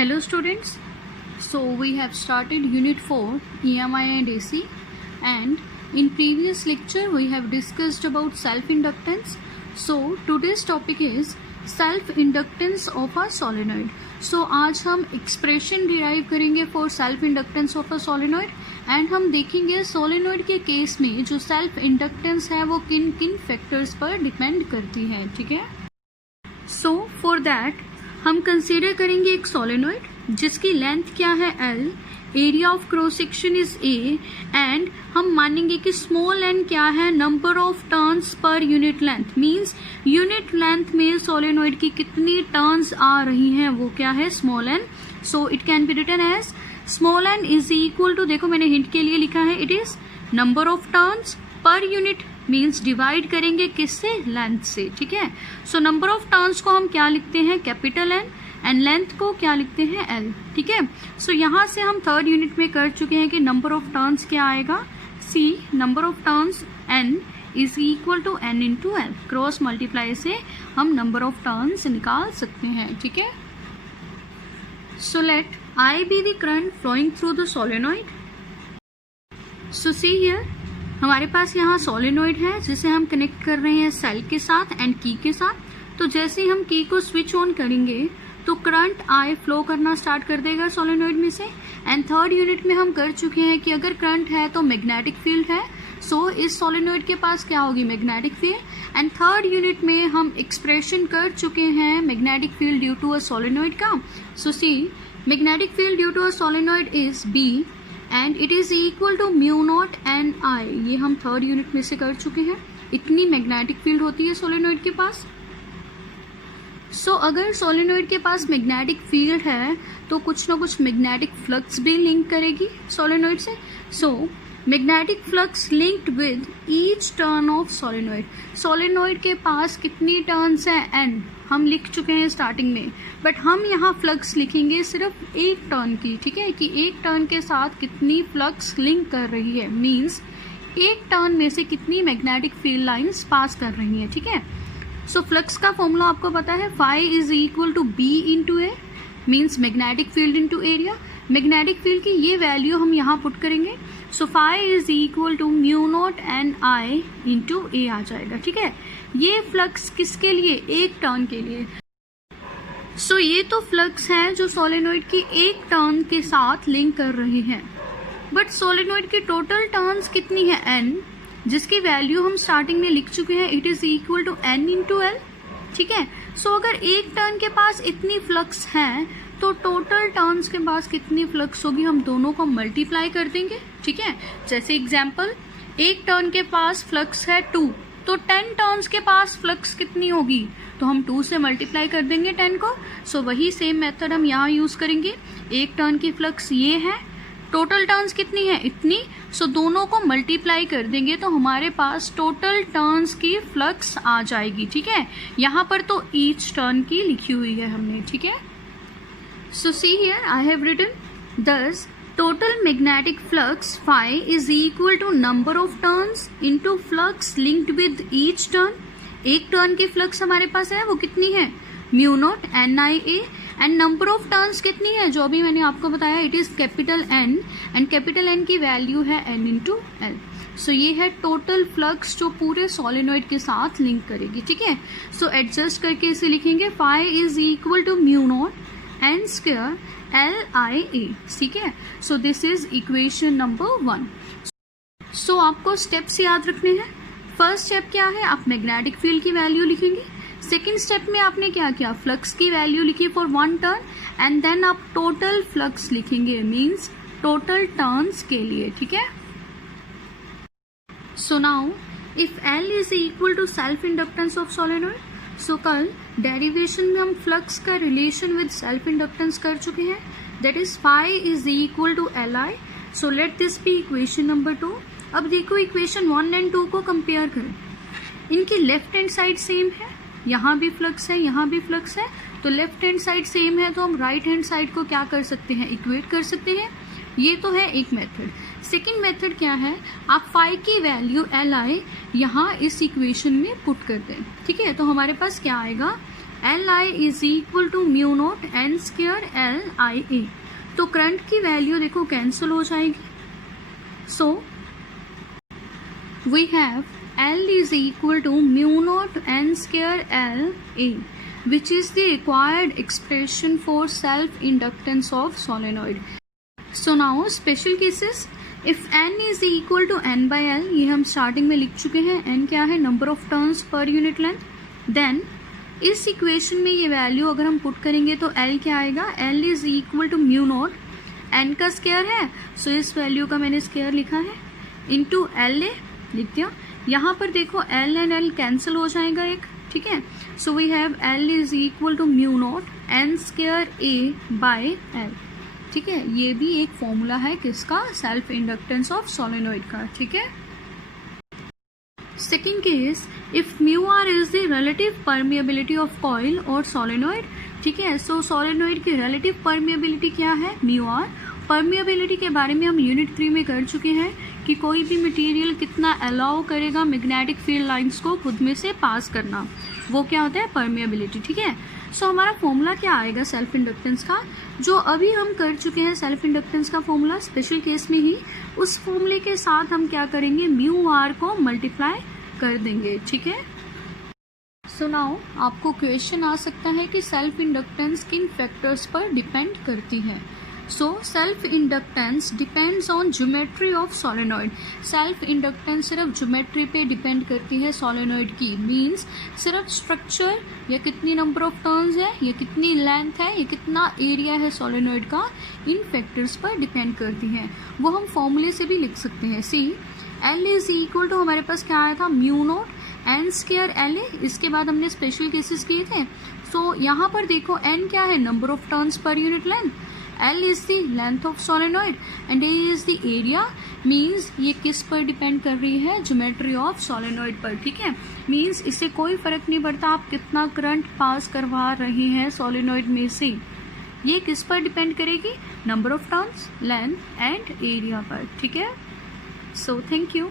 Hello students, so we have started unit 4 EMI and AC, and in previous lecture we have discussed about self-inductance. So today's topic is self-inductance of a solenoid. So आज हम expression derive करेंगे for self-inductance of a solenoid and हम देखेंगे solenoid के case में जो self-inductance है वो किन किन factors पर depend करती है, ठीक है. So for that हम कंसीडर करेंगे एक सोलेनोइड जिसकी लेंथ क्या है L, area of cross section is A and हम मानेंगे कि स्मॉल n क्या है, number of turns per unit length, means unit length में सोलेनोइड की कितनी टर्न्स आ रही हैं वो क्या है, small n. So it can be written as small n is equal to, देखो मैंने हिंट के लिए लिखा है, it is number of turns per unit, means divide करेंगे किससे, लेंथ से, ठीक है. सो नंबर ऑफ टर्न्स को हम क्या लिखते हैं, कैपिटल N, एंड लेंथ को क्या लिखते हैं, L, ठीक है. सो यहाँ से हम थर्ड यूनिट में कर चुके हैं कि नंबर ऑफ टर्न्स क्या आएगा, C, number of turns N is equal to N into L. Cross multiply से हम नंबर ऑफ टर्न्स निकाल सकते हैं, ठीक है. So let I be the current flowing through the solenoid. So see here, हमारे पास यहाँ सोलेनोइड है जिसे हम कनेक्ट कर रहे हैं सेल के साथ एंड की के साथ. तो जैसे हम की को स्विच ऑन करेंगे तो करंट I फ्लो करना स्टार्ट कर देगा सोलेनोइड में से. एंड थर्ड यूनिट में हम कर चुके हैं कि अगर करंट है तो मैग्नेटिक फील्ड है, सो इस सोलेनोइड के पास क्या होगी, magnetic field. And third unit में हम एक्सप्रेशन कर चुके हैं magnetic field due to a solenoid का. So see, magnetic field due to a solenoid is B and it is equal to mu naught N I. ये हम third unit में से कर चुके हैं. इतनी मैग्नेटिक फील्ड होती है सोलेनोइड के पास. सो अगर सोलेनोइड के पास मैग्नेटिक फील्ड है तो कुछ ना कुछ मैग्नेटिक फ्लक्स भी लिंक करेगी सोलेनोइड से. So magnetic flux linked with each turn off solenoid. Solenoid के पास कितनी टर्न्स हैं, N हम लिख चुके हैं स्टार्टिंग में, बट हम यहाँ फ्लक्स लिखेंगे सिर्फ एक टर्न की, ठीक है, कि एक टर्न के साथ कितनी फ्लक्स लिंक कर रही है, मीन्स एक टर्न में से कितनी मैग्नेटिक फील्ड लाइंस पास कर रही हैं, ठीक है. सो फ्लक्स का फॉर्मूला आपको पता है, phi is equal to B into A, means magnetic field into area. मैग्नेटिक फील्ड की ये वैल्यू हम यहाँ पुट करेंगे. So phi is equal to mu naught N I into A आ जाएगा, ठीक है. ये फ्लक्स किसके लिए, एक टर्न के लिए. सो ये तो फ्लक्स है जो सोलेनोइड की एक टर्न के साथ लिंक कर रही है, बट सोलेनोइड की टोटल टर्न्स कितनी है, N, जिसकी वैल्यू हम स्टार्टिंग में लिख चुके हैं, it is equal to N into L, ठीक है. सो अगर एक टर्न के पास इतनी फ्लक्स है तो टोटल टर्न्स के पास कितनी फ्लक्स होगी, हम दोनों को मल्टीप्लाई कर देंगे, ठीक है. जैसे एग्जांपल, एक टर्न के पास फ्लक्स है 2, तो 10 टर्न्स के पास फ्लक्स कितनी होगी, तो हम 2 से मल्टीप्लाई कर देंगे 10 को. सो वही सेम मेथड हम यहाँ यूज करेंगे. एक टर्न की फ्लक्स ये है, टोटल टर्न्स कितनी है, इतनी, सो दोनों को मल्टीप्लाई कर देंगे तो हमारे पास टोटल टर्न्स की फ्लक्स आ जाएगी, ठीक है. यहाँ पर तो ईच टर्न की लिखी हुई है हमने, ठीक है. So see here I have written this total magnetic flux phi is equal to number of turns into flux linked with each turn. एक टर्न की फ्लक्स हमारे पास है वो कितनी है, mu naught N I A, and number of turns कितनी है, जो अभी मैंने आपको बताया, it is capital N and capital N की वैल्यू है N इंटू L. सो ये है टोटल फ्लक्स जो पूरे सोलेनोइड के साथ लिंक करेगी, ठीक है. सो एडजस्ट करके इसे लिखेंगे, phi is equal to mu naught N square L I A, ठीक है. So this is equation number 1. सो आपको स्टेप्स याद रखने हैं. फर्स्ट स्टेप क्या है, आप मैग्नेटिक फील्ड की वैल्यू लिखेंगे. सेकेंड स्टेप में आपने क्या किया, फ्लक्स की वैल्यू लिखी फॉर 1 टर्न एंड देन आप टोटल फ्लक्स लिखेंगे, मीन्स टोटल टर्न्स के लिए, ठीक है. So now if L is equal to self inductance of solenoid, so कल डेरिवेशन में हम फ्लक्स का रिलेशन विद सेल्फ इंडक्टेंस कर चुके हैं, that is phi is equal to Li. So let this be equation number 2. अब देखो equation 1 and 2 को कंपेयर करें. इनकी लेफ्ट हैंड साइड सेम है, यहाँ भी फ्लक्स है, यहाँ भी फ्लक्स है, तो लेफ्ट हैंड साइड सेम है तो हम राइट हैंड साइड को क्या कर सकते हैं, इक्वेट कर सकते हैं. ये तो है एक मेथड. सेकेंड मेथड क्या है, आप फाई की वैल्यू Li यहाँ इस इक्वेशन में पुट कर दें, ठीक है. तो हमारे पास क्या आएगा, L I is equal to mu naught N square L I A. तो करंट की वैल्यू देखो कैंसिल हो जाएगी। So we have L is equal to mu naught n square L A, which is the required expression for self-inductance of solenoid. So now special cases, if n is equal to n by L, ये हम starting में लिख चुके हैं, n क्या है, number of turns per unit length. Then इस equation में ये वैल्यू अगर हम पुट करेंगे तो L क्या आएगा, L is equal to mu naught, n का स्क्वायर है, सो इस वैल्यू का मैंने स्क्वायर लिखा है, इंटू एल ए लिख दिया। यहाँ पर देखो L एंड L कैंसिल हो जाएगा एक, ठीक है। So we have L is equal to mu naught N square A by L, ठीक है। ये भी एक फॉर्मूला है किसका, सेल्फ इंडक्टेंस ऑफ सोलेनोइड का, ठीक है। Second case, if mu r is the relative permeability of coil और सोलेनोइड, ठीक है। सो सोलेनोइड की रिलेटिव परमिएबिलिटी क्या है, म्यू आर। परमिएबिलिटी के बारे में हम यूनिट 3 में कर चुके हैं कि कोई भी मटेरियल कितना अलाउ करेगा मैग्नेटिक फील्ड लाइंस को खुद में से पास करना, वो क्या होता है, परमिएबिलिटी, ठीक है। सो हमारा फॉर्मूला क्या आएगा सेल्फ इंडक्टेंस का, जो अभी हम कर चुके हैं सेल्फ इंडक्टेंस का फॉर्मूला स्पेशल केस में ही, उस फॉर्मूले के साथ हम क्या करेंगे, म्यू आर को मल्टीप्लाई कर देंगे, ठीक है। सो नाउ आपको क्वेश्चन आ सकता है कि सेल्फ इंडक्टेंस किन फैक्टर्स पर डिपेंड करती है। So self inductance depends on geometry of solenoid. Self inductance सिर्फ ज्योमेट्री पे डिपेंड करती है सोलेनोइड की, मींस सिर्फ स्ट्रक्चर या कितनी नंबर ऑफ टर्न्स है, या कितनी लेंथ है, या कितना एरिया है सोलेनोइड का, इन फैक्टर्स पर डिपेंड करती है। वो हम फॉर्मूले से भी लिख सकते हैं। So L is equal to हमारे पास क्या आया था, mu naught N square L A, इसके बाद हमने स्पेशल केसेस किए थे। सो यहाँ पर देखो एन क्या है, number of turns per unit length, L is the length of solenoid and A is the area, means ये किस पर डिपेंड कर रही है, ज्योमेट्री ऑफ सोलेनोइड पर, ठीक है। मीन्स इससे कोई फर्क नहीं पड़ता आप कितना करंट पास करवा रहे हैं सोलेनोइड में से, ये किस पर डिपेंड करेगी, number of turns, length and area पर, ठीक है। So thank you.